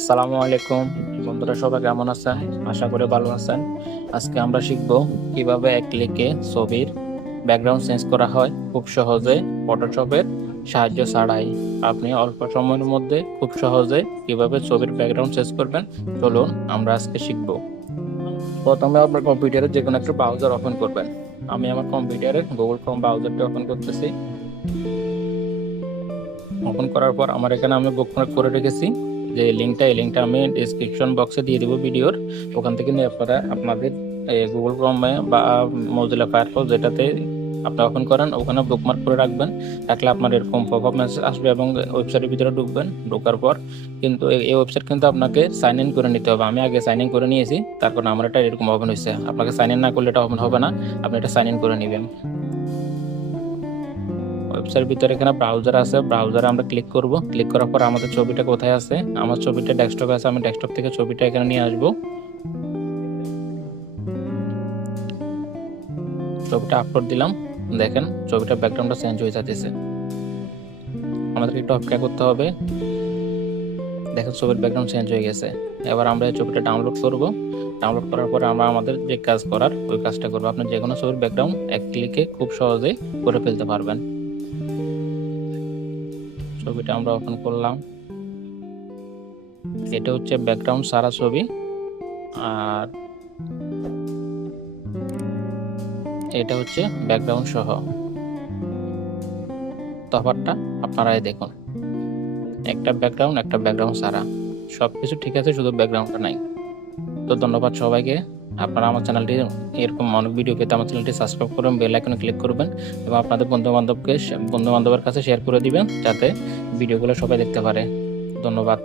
আসসালামু আলাইকুম বন্ধুরা, সবাই কেমন আছেন? আশা করি ভালো আছেন। আজকে আমরা শিখব কিভাবে এক ক্লিকে ছবির ব্যাকগ্রাউন্ড চেঞ্জ করা হয় খুব সহজে, ফটোশপের সাহায্য ছাড়াই। আপনি অল্প সময়ের মধ্যে খুব সহজে কিভাবে ছবির ব্যাকগ্রাউন্ড চেঞ্জ করবেন, চলুন আমরা আজকে শিখব। প্রথমে আপনার কম্পিউটারে যে কোনো একটা ব্রাউজার ওপেন করবেন। আমি আমার কম্পিউটারে গুগল ক্রোম ব্রাউজারটা ওপেন করতেছি। ওপেন করার পর আমার এখানে আমি বুকমার্ক করে রেখেছি যে এই লিঙ্কটা আমি ডিসক্রিপশন বক্সে দিয়ে দেবো ভিডিওর। ওখান থেকে নিয়ে আপনারা আপনাদের গুগল ক্রোমে বা মজিলা ফায়ারফক্স যেটাতে আপনি ওপেন করেন ওখানে বুকমার্ক করে রাখবেন। রাখলে আপনার এরকম পপআপ মেসেজ আসবে এবং ওয়েবসাইটের ভিতরে ঢুকবেন। ঢোকার পর কিন্তু এই ওয়েবসাইট কিন্তু আপনাকে সাইন ইন করে নিতে হবে। আমি আগে সাইন ইন করে নিয়েছি, তারপর আমার এটা এরকম ওপেন হয়েছে। আপনাকে সাইন ইন না করলে এটা ওপেন হবে না, আপনি এটা সাইন ইন করে নেবেন। ওয়েবসাইটের ভিতরে এখানে ব্রাউজার আছে, ব্রাউজারে আমরা ক্লিক করব। ক্লিক করার পর আমাদের ছবিটা কোথায় আছে? আমার ছবিটা ডেস্কটপে আছে। আমি ডেস্কটপ থেকে ছবিটা এখানে নিয়ে আসব। ছবিটা আপলোড দিলাম। দেখেন ছবিটা ব্যাকগ্রাউন্ডটা চেঞ্জ হয়ে যাচ্ছে। আমাদেরকে একটু অপেক্ষা করতে হবে। দেখেন ছবির ব্যাকগ্রাউন্ড চেঞ্জ হয়ে গেছে। এবার আমরা এই ছবিটা ডাউনলোড করব। ডাউনলোড করার পর আমরা আমাদের যে কাজ করার ওই কাজটা করবো। আপনি যে কোনো ছবির ব্যাকগ্রাউন্ড এক ক্লিকে খুব সহজেই করে ফেলতে পারবেন। ছবিটা আমরা ওপেন করলাম। এটা হচ্ছে ব্যাকগ্রাউন্ড সারা ছবি, আর এটা হচ্ছে ব্যাকগ্রাউন্ড সহ। তফাৎটা আপনারাই দেখুন, একটা ব্যাকগ্রাউন্ড সারা, সবকিছু ঠিক আছে, শুধু ব্যাকগ্রাউন্ডটা নাই। তো ধন্যবাদ সবাইকে। আপনারা আমার চ্যানেলটি এরকম অনেক ভিডিও পেতে আমার চ্যানেলটি সাবস্ক্রাইব করবেন, বেল আইকনে ক্লিক করবেন এবং আপনাদের বন্ধু বান্ধবের কাছে শেয়ার করে দিবেন যাতে ভিডিওগুলো সবাই দেখতে পারে। ধন্যবাদ।